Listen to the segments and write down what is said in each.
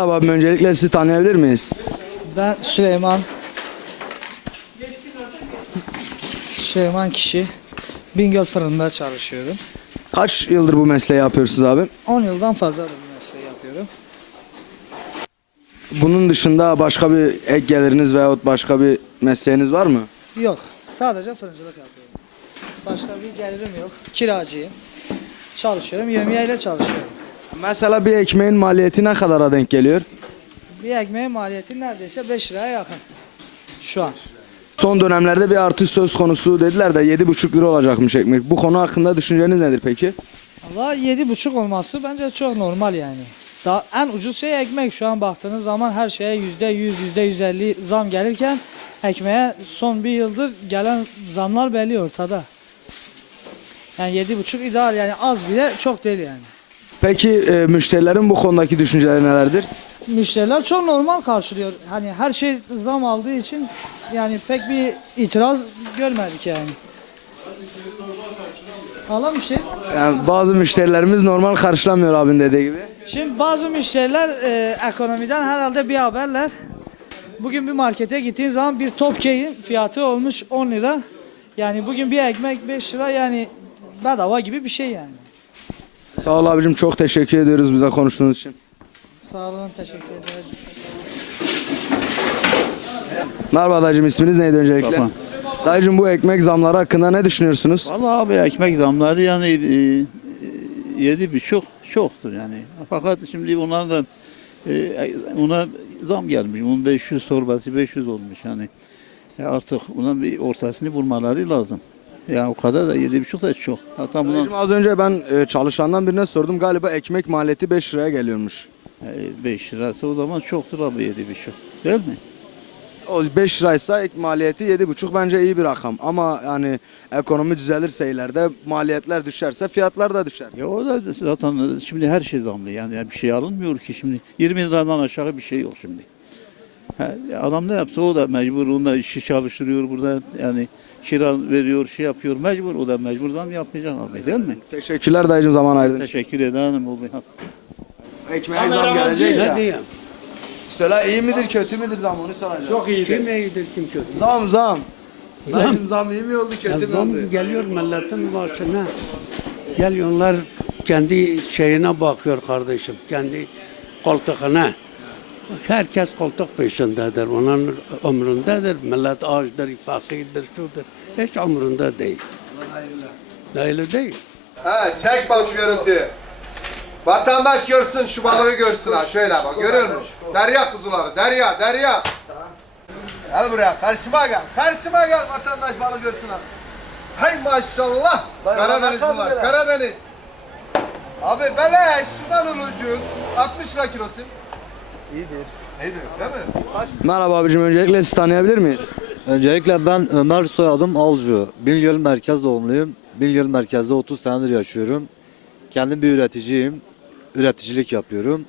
Merhaba abim, öncelikle sizi tanıyabilir miyiz? Ben Süleyman. Süleyman kişi. Bingöl fırında çalışıyorum. Kaç yıldır bu mesleği yapıyorsunuz abi? 10 yıldan fazla bu mesleği yapıyorum. Bunun dışında başka bir ek geliriniz veyahut başka bir mesleğiniz var mı? Yok, sadece fırıncılık yapıyorum. Başka bir gelirim yok. Kiracıyım. Çalışıyorum, yemeğiyle çalışıyorum. Mesela bir ekmeğin maliyeti ne kadara denk geliyor? Bir ekmeğin maliyeti neredeyse 5 liraya yakın. Şu an. Son dönemlerde bir artış söz konusu dediler de 7,5 lira olacakmış ekmek. Bu konu hakkında düşünceniz nedir peki? Valla yedi buçuk olması bence çok normal yani. Daha en ucuz şey ekmek şu an baktığınız zaman her şeye yüzde yüz, yüzde yüz elli zam gelirken ekmeğe son bir yıldır gelen zamlar belli ortada. Yani yedi buçuk ideal yani az bile çok değil yani. Peki e, müşterilerin bu konudaki düşünceleri nelerdir? Müşteriler çok normal karşılıyor. Hani her şey zam aldığı için yani pek bir itiraz görmedik yani. Allah müşteri Yani bazı müşterilerimiz normal karşılamıyor abin dediği gibi. Şimdi bazı müşteriler e, ekonomiden herhalde bir haberler. Bugün bir markete gittiğin zaman bir top keyin fiyatı olmuş 10 lira. Yani bugün bir ekmek 5 lira yani bedava gibi bir şey yani. Sağ ol abicim çok teşekkür ediyoruz bize konuştuğunuz için. Sağ olun teşekkür ederim. Merhaba dayıcım isminiz neydi öncelikle? Mustafa. Dayıcım bu ekmek zamları hakkında ne düşünüyorsunuz? Vallahi abi ekmek zamları yani e, e, yedi buçuk çoktur yani. Fakat şimdi onlar da e, ona zam gelmiş. Onun 500 torbası 500 olmuş yani. E, artık buna bir ortasını bulmaları lazım. Yani o kadar da yedi buçuk da çok. Hatta Dayıcım az önce ben e, çalışandan birine sordum galiba ekmek maliyeti 5 liraya geliyormuş. 5 lirası o zaman çoktur abi yedi buçuk. Değil mi? O 5 liraysa ek maliyeti 7,5 bence iyi bir rakam. Ama yani ekonomi düzelirse ileride maliyetler düşerse fiyatlar da düşer. Ya o da zaten şimdi her şey zamlı yani bir şey alınmıyor ki şimdi 20 liradan aşağı bir şey yok şimdi. Adam ne yapsa o da mecbur onda işi çalıştırıyor burada yani kira veriyor şey yapıyor mecbur o da mecbur zam yapacak abi değil mi? Teşekkürler dayıcım zaman ayırdın. Teşekkür ederim. O bir- Ekmeğe zam gelecek Ne ya. diyeyim? Söyle iyi midir kötü müdür zam onu soracağım. Çok iyi. Kim iyidir kim kötü? Zam zam. Dayıcım zam iyi mi oldu kötü mü oldu? zam geliyor milletin başına. Geliyorlar kendi şeyine bakıyor kardeşim. Kendi koltuğuna. Herkes koltuk peşindedir. Onun umrundadır. Millet açdır, fakirdir, şudur. Hiç umrunda değil. Öyle değil. Ha, çek bak şu görüntüyü. Vatandaş görsün şu balığı görsün ha şöyle bak görüyor musun? Derya kuzuları derya derya. Gel buraya karşıma gel karşıma gel vatandaş balığı görsün ha. Hay maşallah. Karadeniz bunlar Karadeniz. Abi beleş sudan ucuz 60 lira kilosu. İyidir. İyidir değil mi? Merhaba abicim öncelikle sizi tanıyabilir miyiz? Öncelikle ben Ömer soyadım Alcu. Bingöl merkez doğumluyum. Bingöl merkezde 30 senedir yaşıyorum. Kendim bir üreticiyim. Üreticilik yapıyorum.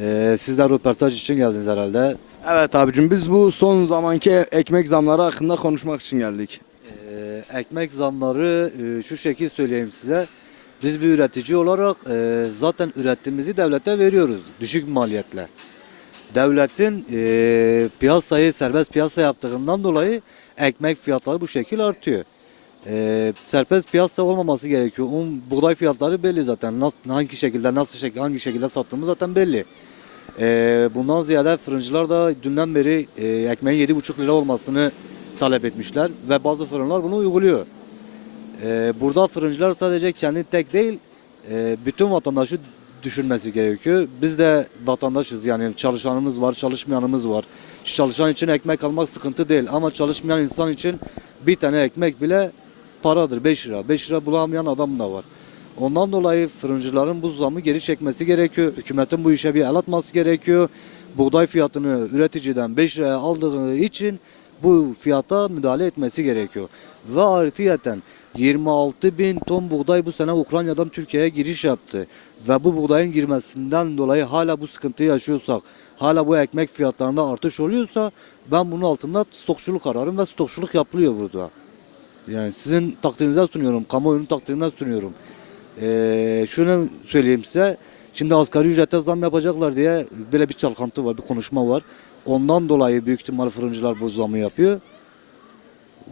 Ee, siz de röportaj için geldiniz herhalde. Evet abicim biz bu son zamanki ekmek zamları hakkında konuşmak için geldik. Ee, ekmek zamları e, şu şekil söyleyeyim size. Biz bir üretici olarak e, zaten ürettiğimizi devlete veriyoruz. Düşük maliyetle. Devletin e, piyasayı serbest piyasa yaptığından dolayı ekmek fiyatları bu şekil artıyor. E, serbest piyasa olmaması gerekiyor. Un, buğday fiyatları belli zaten. Nasıl, hangi şekilde, nasıl şekilde, hangi şekilde sattığımız zaten belli. E, bundan ziyade fırıncılar da dünden beri e, ekmeğin 7,5 lira olmasını talep etmişler ve bazı fırınlar bunu uyguluyor. E, burada fırıncılar sadece kendi tek değil, e, bütün vatandaşı düşünmesi gerekiyor. Biz de vatandaşız yani çalışanımız var, çalışmayanımız var. Çalışan için ekmek almak sıkıntı değil ama çalışmayan insan için bir tane ekmek bile paradır 5 lira. 5 lira bulamayan adam da var. Ondan dolayı fırıncıların bu zamı geri çekmesi gerekiyor. Hükümetin bu işe bir el atması gerekiyor. Buğday fiyatını üreticiden 5 liraya aldığı için bu fiyata müdahale etmesi gerekiyor. Ve ayrıyeten 26 bin ton buğday bu sene Ukrayna'dan Türkiye'ye giriş yaptı. Ve bu buğdayın girmesinden dolayı hala bu sıkıntıyı yaşıyorsak, hala bu ekmek fiyatlarında artış oluyorsa ben bunun altında stokçuluk ararım ve stokçuluk yapılıyor burada. Yani sizin takdirinize sunuyorum, kamuoyunun takdirine sunuyorum. Ee, şunu söyleyeyim size, Şimdi asgari ücrete zam yapacaklar diye böyle bir çalkantı var, bir konuşma var. Ondan dolayı büyük ihtimal fırıncılar bu zamı yapıyor.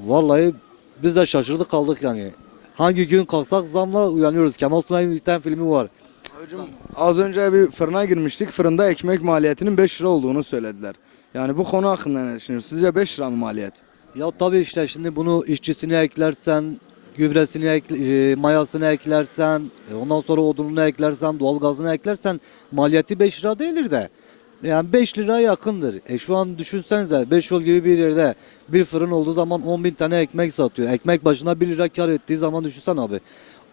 Vallahi biz de şaşırdık kaldık yani. Hangi gün kalksak zamla uyanıyoruz. Kemal Sunay'ın bir tane filmi var. Hocam az önce bir fırına girmiştik. Fırında ekmek maliyetinin 5 lira olduğunu söylediler. Yani bu konu hakkında ne düşünüyorsunuz? Sizce 5 lira mı maliyet? Ya tabii işte şimdi bunu işçisine eklersen, gübresini, ekle- e, mayasını eklersen, e, ondan sonra odununu eklersen, doğalgazını eklersen maliyeti 5 lira değildir de. Yani 5 liraya yakındır. E şu an düşünsenize 5 yol gibi bir yerde bir fırın olduğu zaman 10 bin tane ekmek satıyor. Ekmek başına 1 lira kar ettiği zaman düşünsen abi.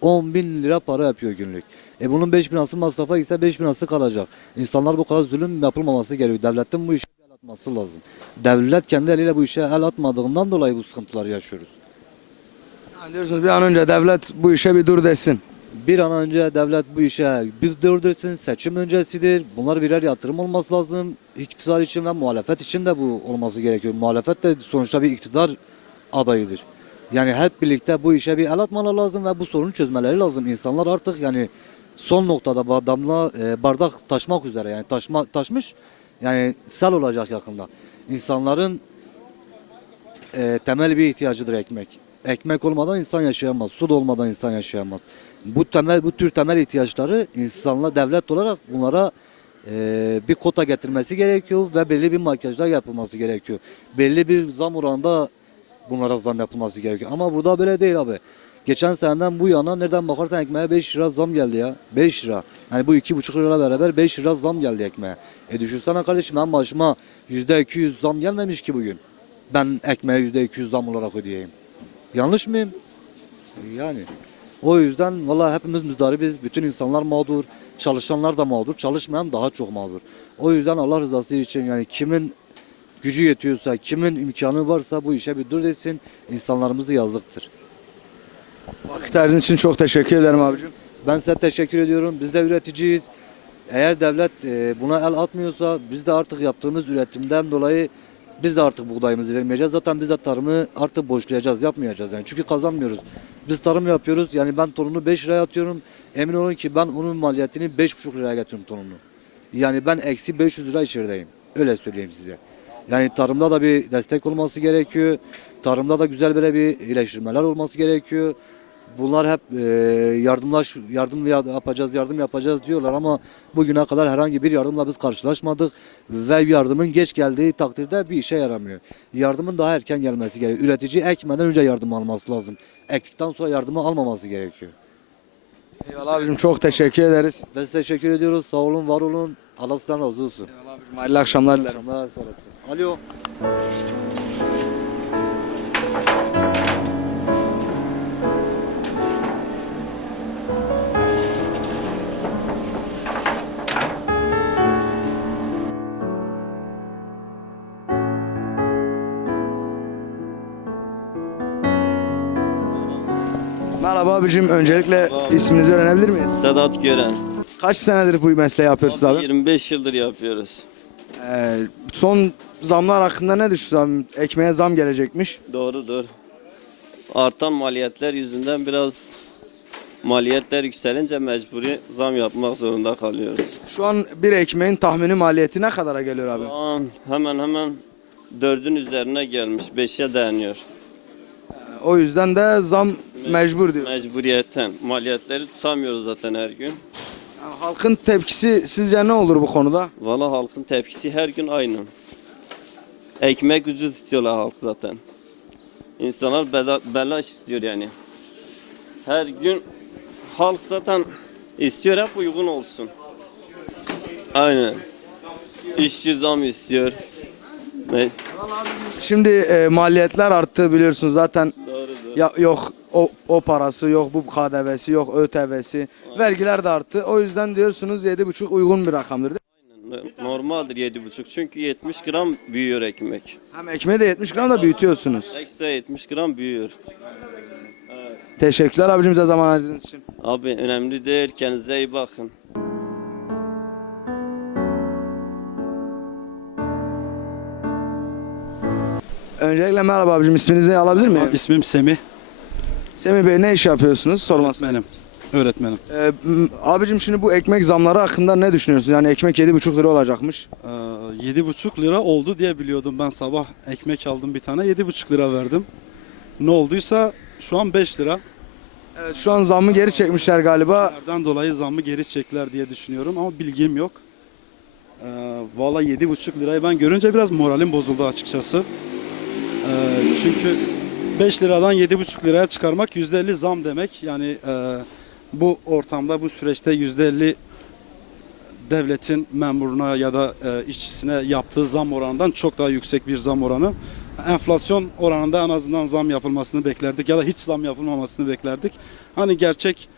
10 bin lira para yapıyor günlük. E bunun 5 bin lirası masrafa ise 5 bin lirası kalacak. İnsanlar bu kadar zulüm yapılmaması gerekiyor. Devletin bu işe el atması lazım. Devlet kendi eliyle bu işe el atmadığından dolayı bu sıkıntıları yaşıyoruz. Yani diyorsunuz bir an önce devlet bu işe bir dur desin. Bir an önce devlet bu işe bir durdursun, seçim öncesidir. Bunlar birer yatırım olması lazım. İktidar için ve muhalefet için de bu olması gerekiyor. Muhalefet de sonuçta bir iktidar adayıdır. Yani hep birlikte bu işe bir el atmaları lazım ve bu sorunu çözmeleri lazım. İnsanlar artık yani son noktada damla e, bardak taşmak üzere yani taşma taşmış yani sel olacak yakında. İnsanların e, temel bir ihtiyacıdır ekmek. Ekmek olmadan insan yaşayamaz. Su da olmadan insan yaşayamaz. Bu temel bu tür temel ihtiyaçları insanla devlet olarak bunlara e, bir kota getirmesi gerekiyor ve belli bir makyajlar yapılması gerekiyor. Belli bir zam oranında bunlara zam yapılması gerekiyor. Ama burada böyle değil abi. Geçen seneden bu yana nereden bakarsan ekmeğe 5 lira zam geldi ya. 5 lira. Yani bu 2,5 lira beraber 5 lira zam geldi ekmeğe. E düşünsene kardeşim ben başıma %200 zam gelmemiş ki bugün. Ben ekmeğe %200 zam olarak ödeyeyim. Yanlış mıyım? Yani. O yüzden vallahi hepimiz müzdaribiz. Bütün insanlar mağdur. Çalışanlar da mağdur. Çalışmayan daha çok mağdur. O yüzden Allah rızası için yani kimin gücü yetiyorsa, kimin imkanı varsa bu işe bir dur desin. İnsanlarımızı yazıktır. Vakit ayırdığınız için çok teşekkür ederim abicim. Ben size teşekkür ediyorum. Biz de üreticiyiz. Eğer devlet e, buna el atmıyorsa biz de artık yaptığımız üretimden dolayı biz de artık buğdayımızı vermeyeceğiz. Zaten biz de tarımı artık boşlayacağız, yapmayacağız yani. Çünkü kazanmıyoruz. Biz tarım yapıyoruz. Yani ben tonunu 5 liraya atıyorum. Emin olun ki ben onun maliyetini 5,5 liraya getiriyorum tonunu. Yani ben eksi 500 lira içerideyim. Öyle söyleyeyim size. Yani tarımda da bir destek olması gerekiyor. Tarımda da güzel böyle bir iyileştirmeler olması gerekiyor. Bunlar hep e, yardımlaş yardım ya- yapacağız, yardım yapacağız diyorlar ama bugüne kadar herhangi bir yardımla biz karşılaşmadık ve yardımın geç geldiği takdirde bir işe yaramıyor. Yardımın daha erken gelmesi gerekiyor. Üretici ekmeden önce yardım alması lazım. Ektikten sonra yardımı almaması gerekiyor. Eyvallah abicim çok teşekkür ederiz. Biz teşekkür ediyoruz. Sağ olun, var olun. Allah sizden razı olsun. Eyvallah abicim. Hayırlı akşamlar dilerim. Akşamlar sağ olasın. Alo. Merhaba abicim. Öncelikle isminizi öğrenebilir miyiz? Sedat Gören. Kaç senedir bu mesleği yapıyorsunuz abi? 25 yıldır yapıyoruz. Ee, son zamlar hakkında ne düşünüyorsun abi? Ekmeğe zam gelecekmiş. Doğrudur. Artan maliyetler yüzünden biraz maliyetler yükselince mecburi zam yapmak zorunda kalıyoruz. Şu an bir ekmeğin tahmini maliyeti ne kadara geliyor abi? Şu an hemen hemen dördün üzerine gelmiş. Beşe dayanıyor. O yüzden de zam mecbur diyor. Mecburiyetten. Maliyetleri tutamıyoruz zaten her gün. Yani halkın tepkisi sizce ne olur bu konuda? Valla halkın tepkisi her gün aynı. Ekmek ucuz istiyorlar halk zaten. İnsanlar bela, belaş istiyor yani. Her gün halk zaten istiyor hep uygun olsun. Aynen. İşçi zam istiyor. Ne? Şimdi e, maliyetler arttı biliyorsunuz zaten. Ya, yok o, o parası, yok bu KDV'si, yok ÖTV'si. Vergiler de arttı. O yüzden diyorsunuz 7,5 uygun bir rakamdır. Normaldir 7,5 çünkü 70 gram büyüyor ekmek. Hem ekmeği de 70 gram da büyütüyorsunuz. Ekstra 70 gram büyüyor. Teşekkürler abicim bize zaman ayırdığınız için. Abi önemli değil kendinize iyi bakın. Öncelikle merhaba abicim isminizi alabilir miyim? İsmim Semih. Semih Bey ne iş yapıyorsunuz? Sorması. Benim. öğretmenim. Ee, m- abicim şimdi bu ekmek zamları hakkında ne düşünüyorsun? Yani ekmek 7,5 lira olacakmış. Ee, 7,5 lira oldu diye biliyordum. Ben sabah ekmek aldım bir tane 7,5 lira verdim. Ne olduysa şu an 5 lira. Evet, şu an zammı geri çekmişler galiba. Nereden dolayı zammı geri çektiler diye düşünüyorum ama bilgim yok. Ee, Valla 7,5 lirayı ben görünce biraz moralim bozuldu açıkçası. Ee, çünkü 5 liradan 7,5 liraya çıkarmak %50 zam demek. Yani e, bu ortamda bu süreçte %50 devletin memuruna ya da e, işçisine yaptığı zam oranından çok daha yüksek bir zam oranı. Enflasyon oranında en azından zam yapılmasını beklerdik ya da hiç zam yapılmamasını beklerdik. Hani gerçek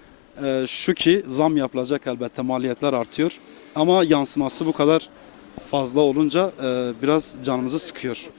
e, şu ki zam yapılacak elbette maliyetler artıyor ama yansıması bu kadar fazla olunca e, biraz canımızı sıkıyor.